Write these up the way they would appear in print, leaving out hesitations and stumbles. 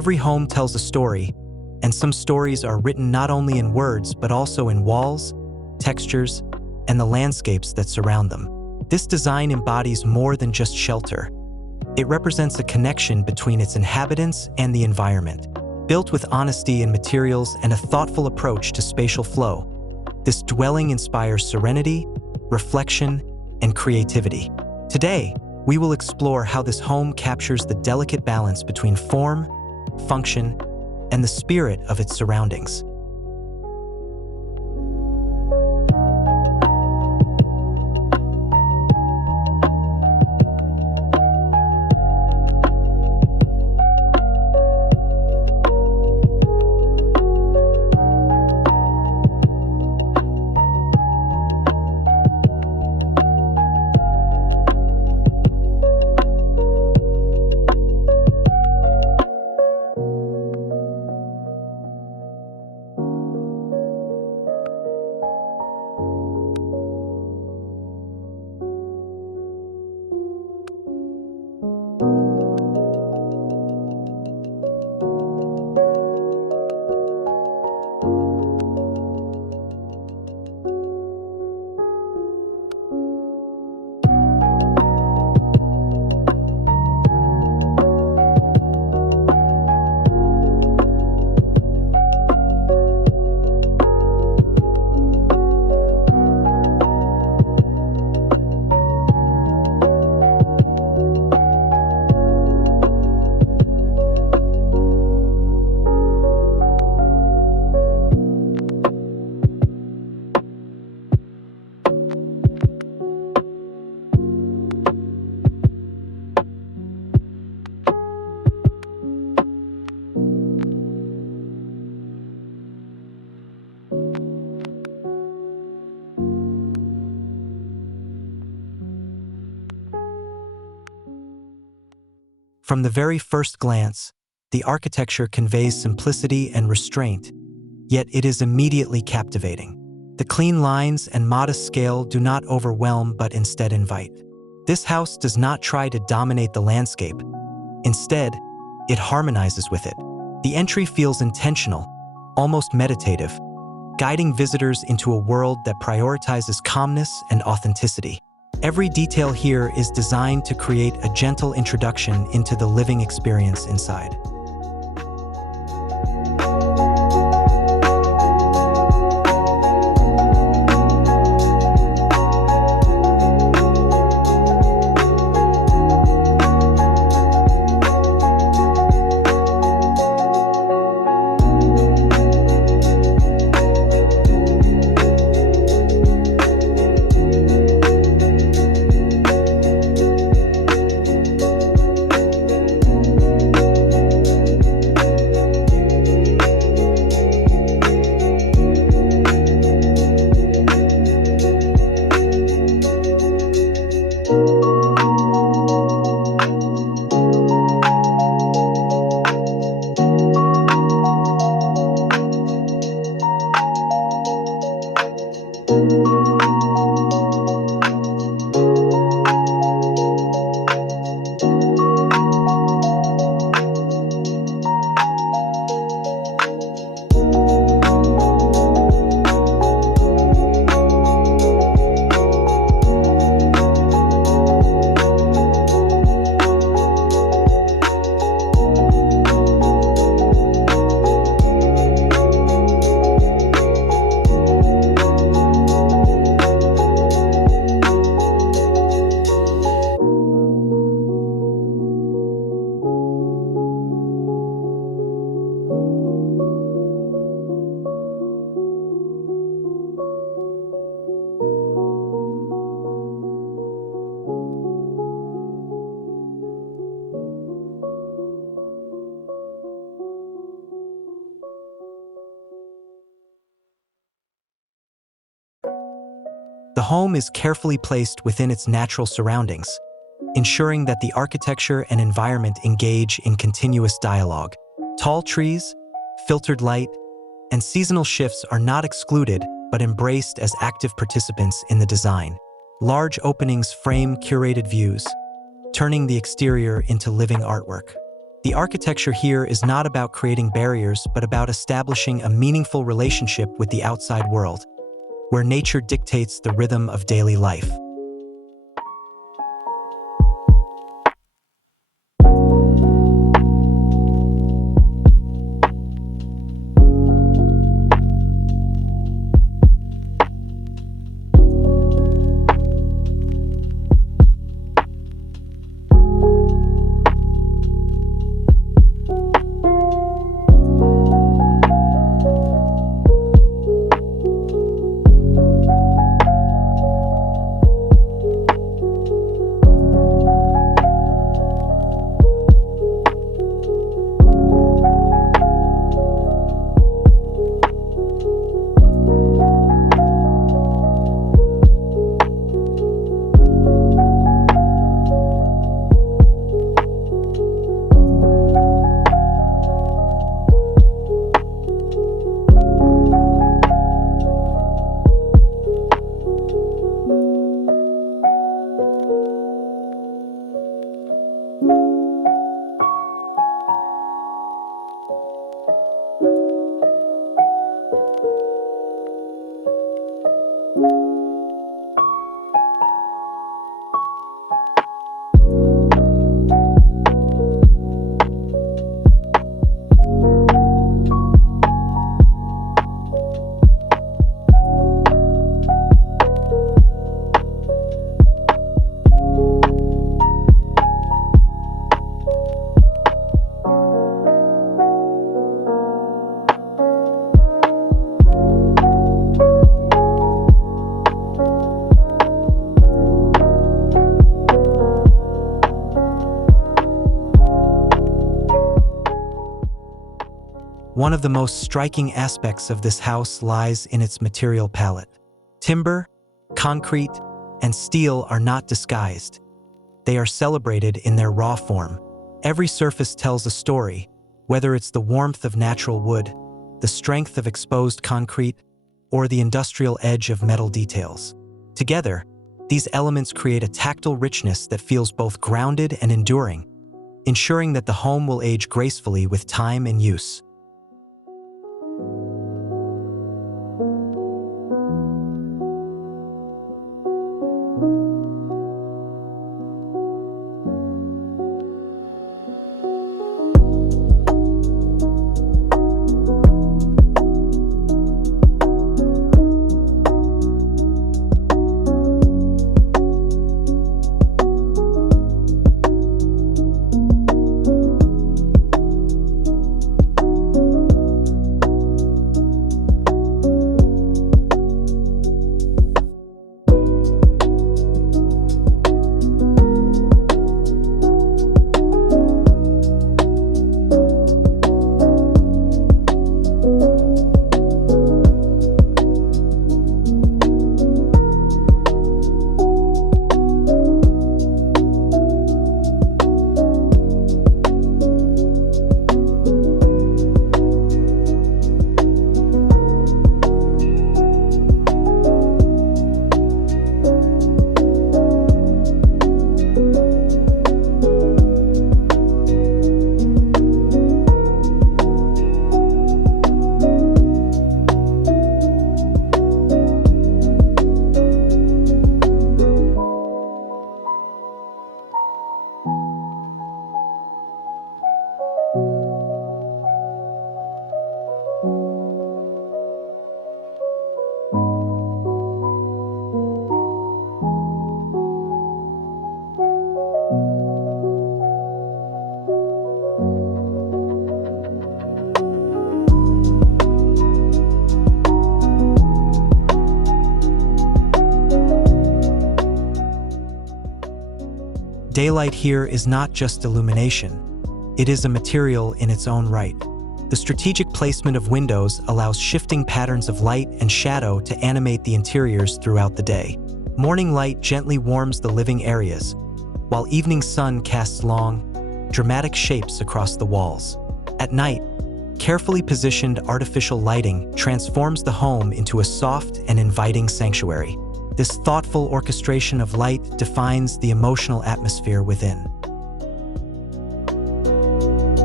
Every home tells a story, and some stories are written not only in words but also in walls, textures, and the landscapes that surround them. This design embodies more than just shelter. It represents a connection between its inhabitants and the environment. Built with honesty in materials and a thoughtful approach to spatial flow, this dwelling inspires serenity, reflection, and creativity. Today, we will explore how this home captures the delicate balance between form, function, and the spirit of its surroundings. From the very first glance, the architecture conveys simplicity and restraint, yet it is immediately captivating. The clean lines and modest scale do not overwhelm but instead invite. This house does not try to dominate the landscape. Instead, it harmonizes with it. The entry feels intentional, almost meditative, guiding visitors into a world that prioritizes calmness and authenticity. Every detail here is designed to create a gentle introduction into the living experience inside. The home is carefully placed within its natural surroundings, ensuring that the architecture and environment engage in continuous dialogue. Tall trees, filtered light, and seasonal shifts are not excluded but embraced as active participants in the design. Large openings frame curated views, turning the exterior into living artwork. The architecture here is not about creating barriers, but about establishing a meaningful relationship with the outside world, where nature dictates the rhythm of daily life. One of the most striking aspects of this house lies in its material palette. Timber, concrete, and steel are not disguised. They are celebrated in their raw form. Every surface tells a story, whether it's the warmth of natural wood, the strength of exposed concrete, or the industrial edge of metal details. Together, these elements create a tactile richness that feels both grounded and enduring, ensuring that the home will age gracefully with time and use. Daylight here is not just illumination, it is a material in its own right. The strategic placement of windows allows shifting patterns of light and shadow to animate the interiors throughout the day. Morning light gently warms the living areas, while evening sun casts long, dramatic shapes across the walls. At night, carefully positioned artificial lighting transforms the home into a soft and inviting sanctuary. This thoughtful orchestration of light defines the emotional atmosphere within.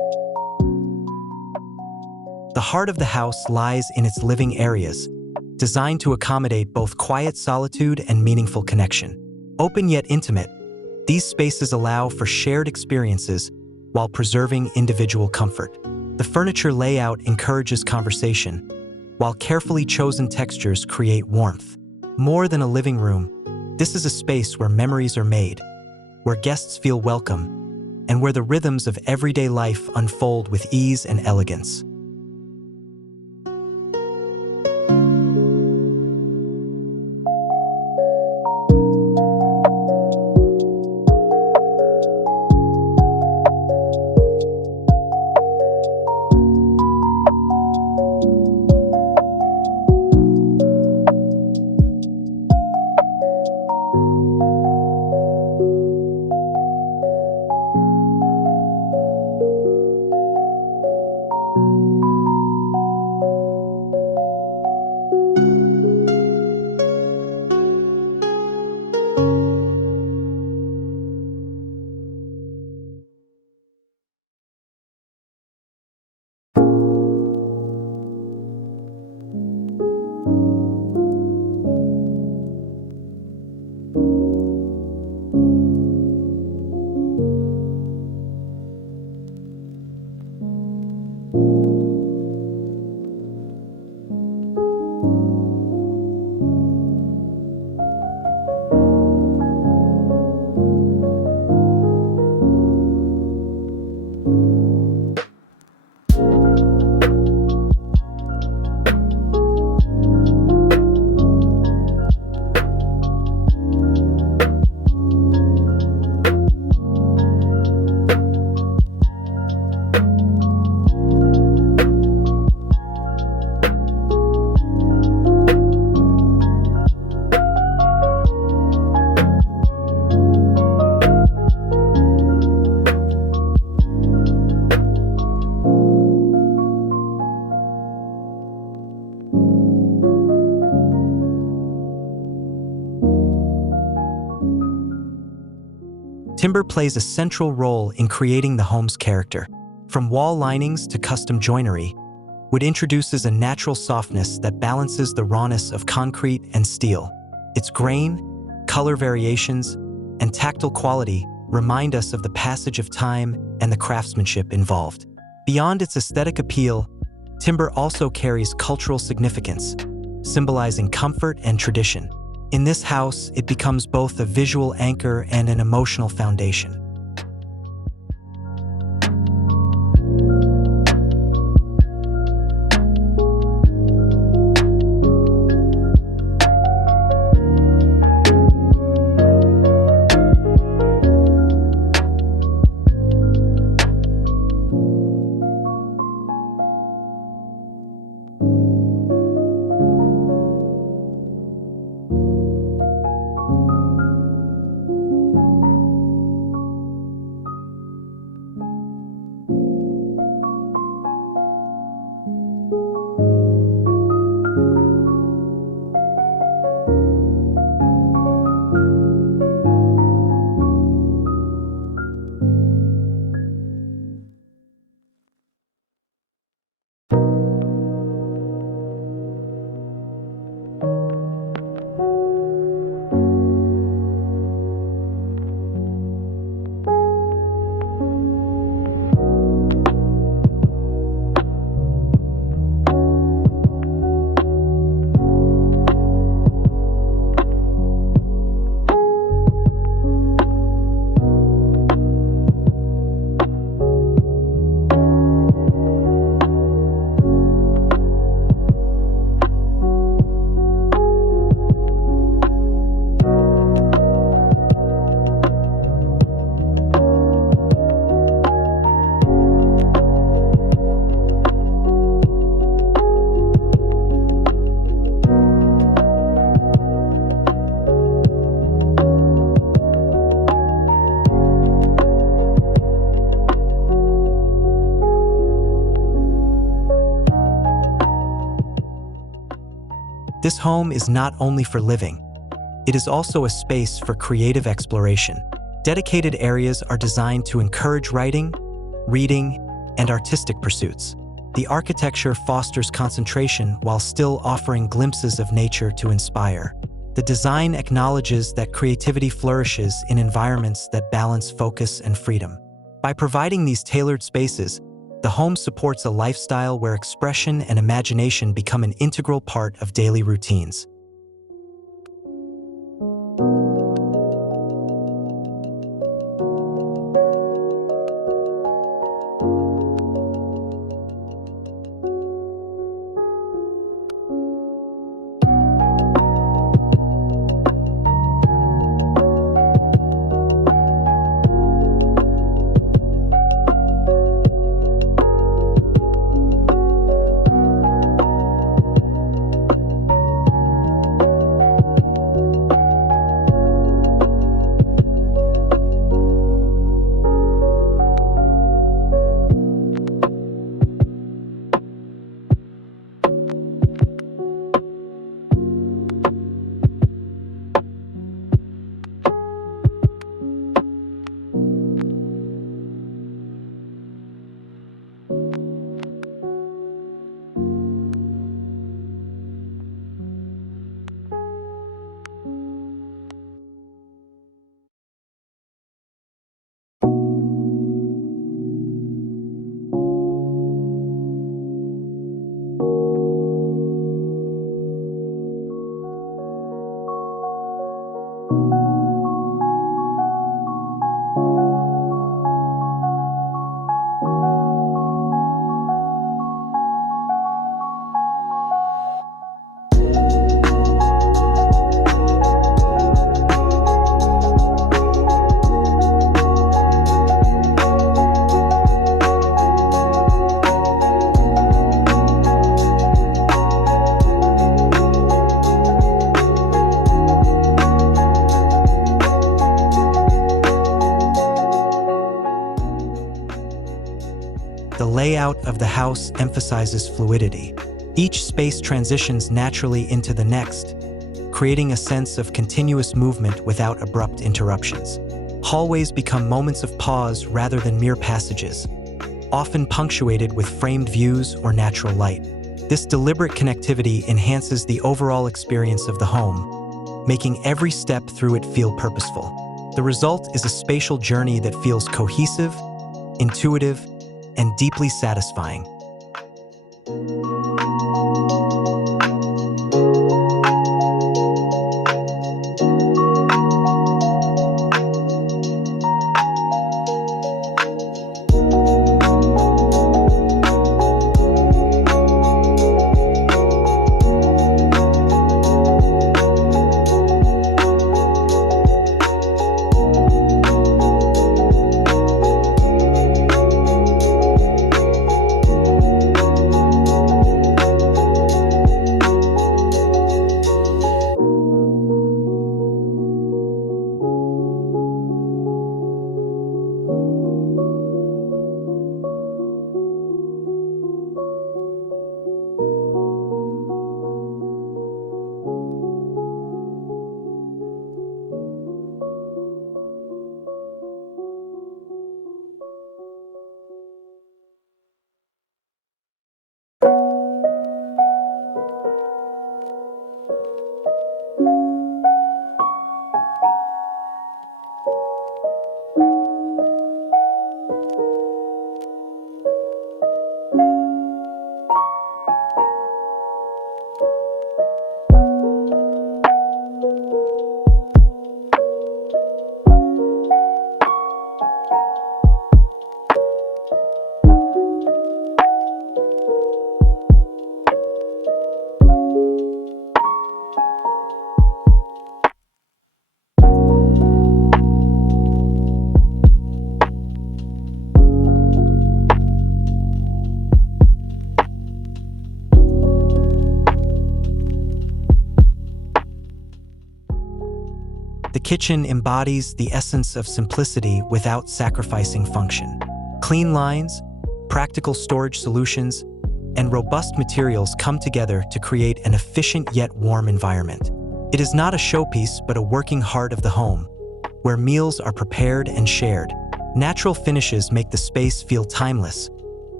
heart of the house lies in its living areas, designed to accommodate both quiet solitude and meaningful connection. Open yet intimate, these spaces allow for shared experiences while preserving individual comfort. The furniture layout encourages conversation, while carefully chosen textures create warmth. More than a living room, this is a space where memories are made, where guests feel welcome, and where the rhythms of everyday life unfold with ease and elegance. Timber plays a central role in creating the home's character. From wall linings to custom joinery, wood introduces a natural softness that balances the rawness of concrete and steel. Its grain, color variations, and tactile quality remind us of the passage of time and the craftsmanship involved. Beyond its aesthetic appeal, timber also carries cultural significance, symbolizing comfort and tradition. In this house, it becomes both a visual anchor and an emotional foundation. This home is not only for living, it is also a space for creative exploration. Dedicated areas are designed to encourage writing, reading, and artistic pursuits. The architecture fosters concentration while still offering glimpses of nature to inspire. The design acknowledges that creativity flourishes in environments that balance focus and freedom. By providing these tailored spaces, the home supports a lifestyle where expression and imagination become an integral part of daily routines. The layout of the house emphasizes fluidity. Each space transitions naturally into the next, creating a sense of continuous movement without abrupt interruptions. Hallways become moments of pause rather than mere passages, often punctuated with framed views or natural light. This deliberate connectivity enhances the overall experience of the home, making every step through it feel purposeful. The result is a spatial journey that feels cohesive, intuitive, and deeply satisfying. The kitchen embodies the essence of simplicity without sacrificing function. Clean lines, practical storage solutions, and robust materials come together to create an efficient yet warm environment. It is not a showpiece but a working heart of the home, where meals are prepared and shared. Natural finishes make the space feel timeless,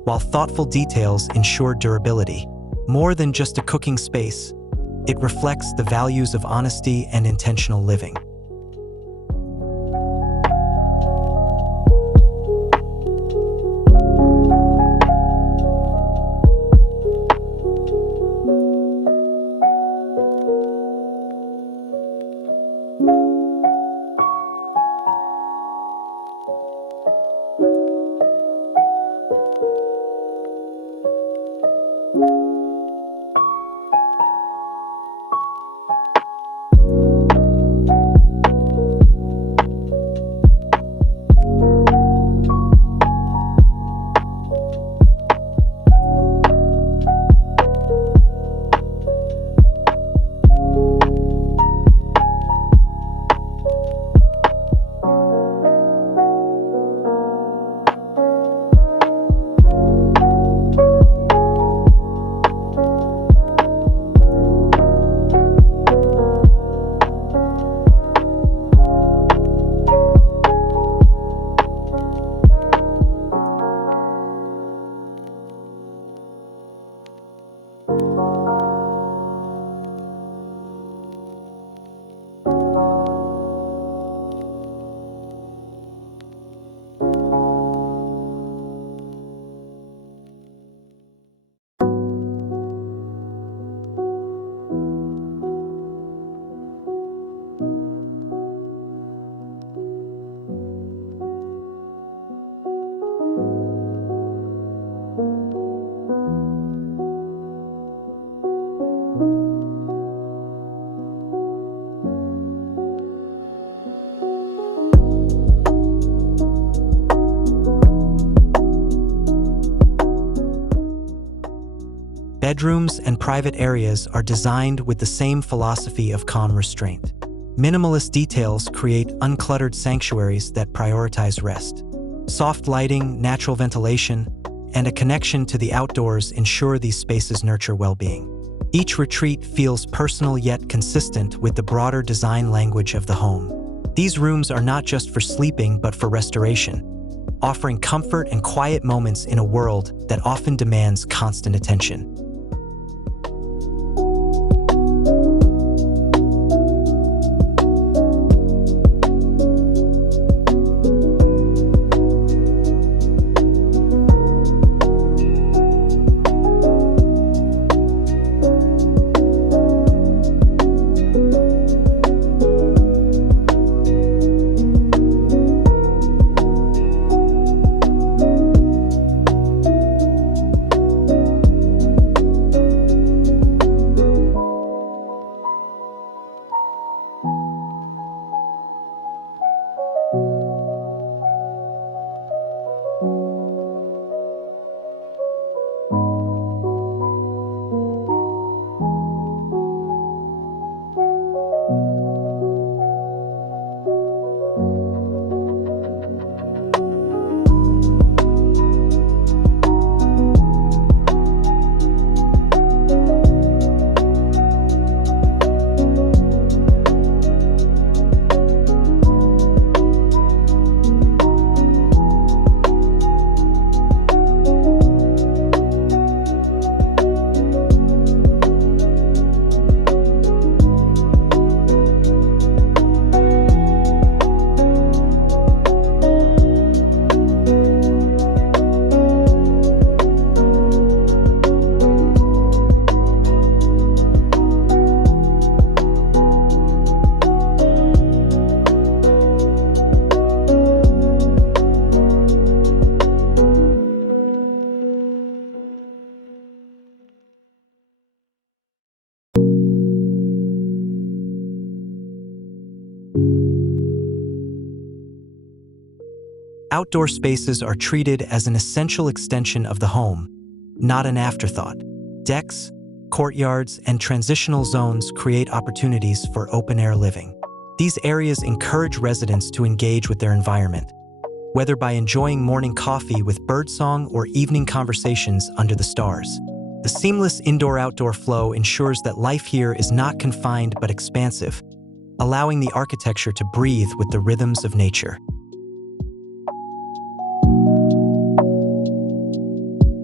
while thoughtful details ensure durability. More than just a cooking space, it reflects the values of honesty and intentional living. Bedrooms and private areas are designed with the same philosophy of calm restraint. Minimalist details create uncluttered sanctuaries that prioritize rest. Soft lighting, natural ventilation, and a connection to the outdoors ensure these spaces nurture well-being. Each retreat feels personal yet consistent with the broader design language of the home. These rooms are not just for sleeping but for restoration, offering comfort and quiet moments in a world that often demands constant attention. Outdoor spaces are treated as an essential extension of the home, not an afterthought. Decks, courtyards, and transitional zones create opportunities for open-air living. These areas encourage residents to engage with their environment, whether by enjoying morning coffee with birdsong or evening conversations under the stars. The seamless indoor-outdoor flow ensures that life here is not confined but expansive, allowing the architecture to breathe with the rhythms of nature.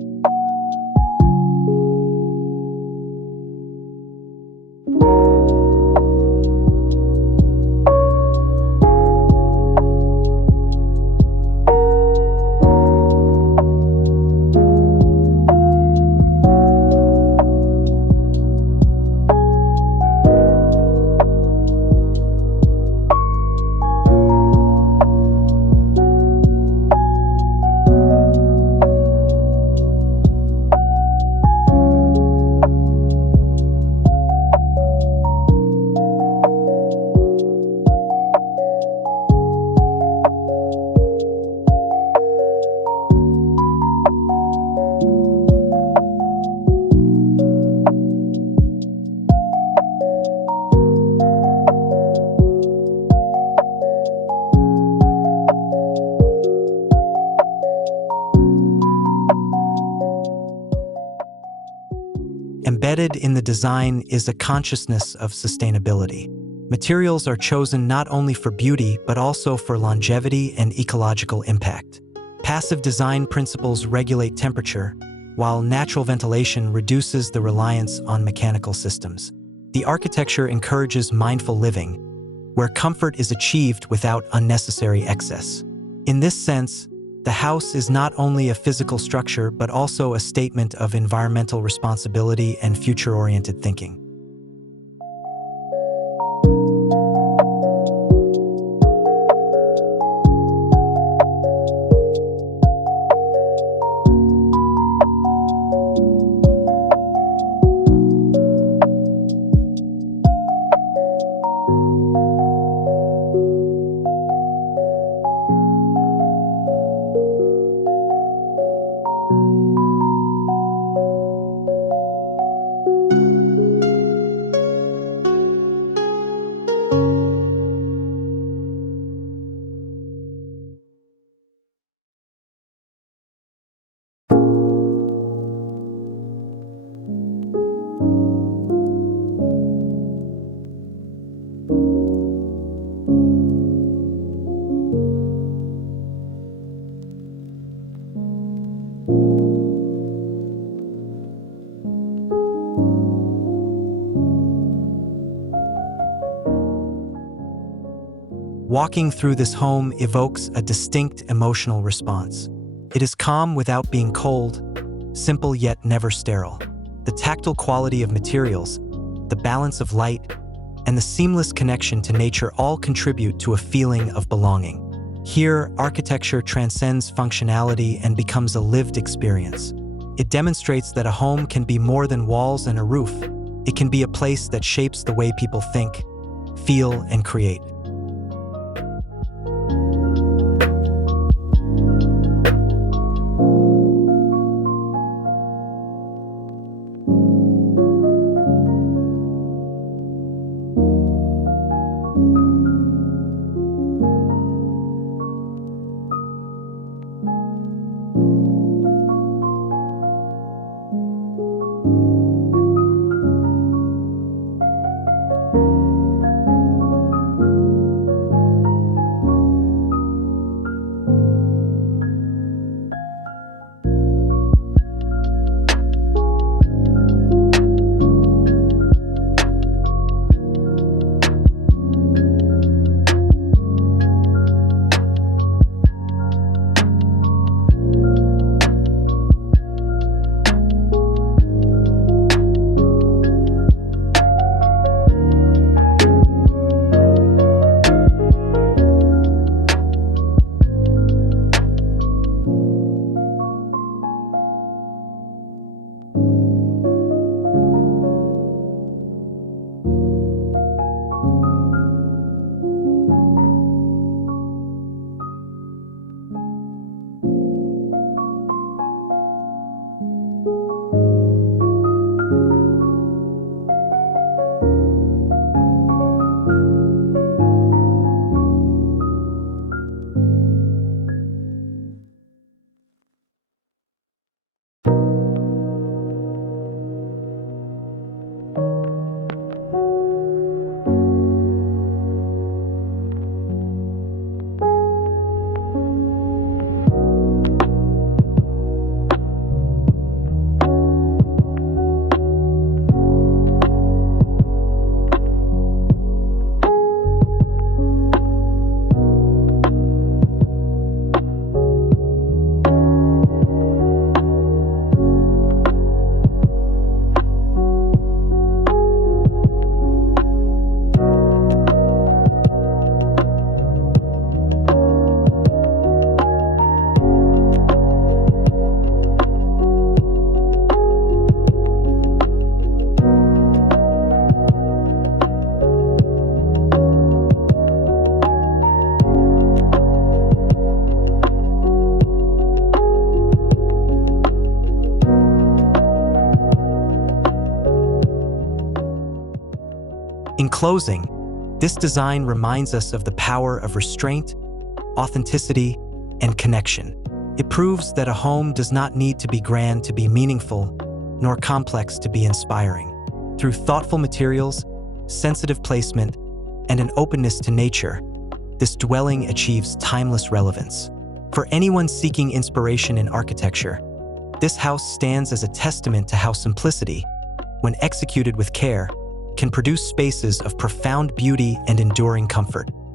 Embedded in the design is a consciousness of sustainability. Materials are chosen not only for beauty but also for longevity and ecological impact. Passive design principles regulate temperature, while natural ventilation reduces the reliance on mechanical systems. The architecture encourages mindful living, where comfort is achieved without unnecessary excess. In this sense, the house is not only a physical structure but also a statement of environmental responsibility and future-oriented thinking. Walking through this home evokes a distinct emotional response. It is calm without being cold, simple yet never sterile. The tactile quality of materials, the balance of light, and the seamless connection to nature all contribute to a feeling of belonging. Here, architecture transcends functionality and becomes a lived experience. It demonstrates that a home can be more than walls and a roof. It can be a place that shapes the way people think, feel, and create. In closing, this design reminds us of the power of restraint, authenticity, and connection. It proves that a home does not need to be grand to be meaningful, nor complex to be inspiring. Through thoughtful materials, sensitive placement, and an openness to nature, this dwelling achieves timeless relevance. For anyone seeking inspiration in architecture, this house stands as a testament to how simplicity, when executed with care, can produce spaces of profound beauty and enduring comfort.